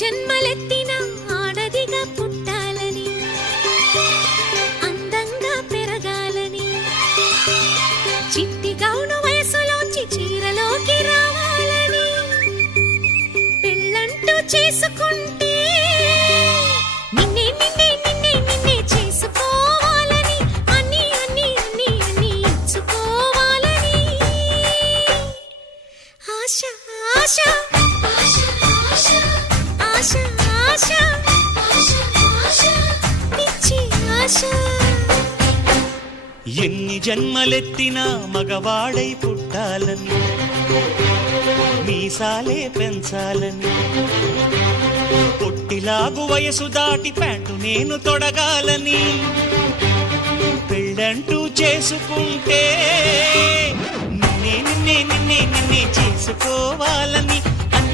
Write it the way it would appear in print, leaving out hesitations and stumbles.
జన్మలెత్తిన ఆడదిగా పుట్టాలని, అందంగా పెరగాలని, చిట్టి గౌను వయసులోంచి చీరలోకి రావాలని, పెళ్ళంటూ చేసుకుంటే నిన్నే నిన్నే నిన్నే నిన్నే చేసుకోవాలని, అన్ని అన్ని అన్ని అన్ని ఇచ్చుకోవాలని ఆశ ఆశ ఆశ ఆశ ఆశ పిచ్చి ఆశ. ఎన్ని జన్మలెత్తినా మగవాడై పుట్టాలని, మీసాలే పెంచాలని, పొట్టిలాగు వయసు దాటి ప్యాంటు నేను తొడగాలని, పెళ్ళంటూ చేసుకుంటే నిన్నే నిన్నే నిన్నే నిన్నే చేసుకోవాలని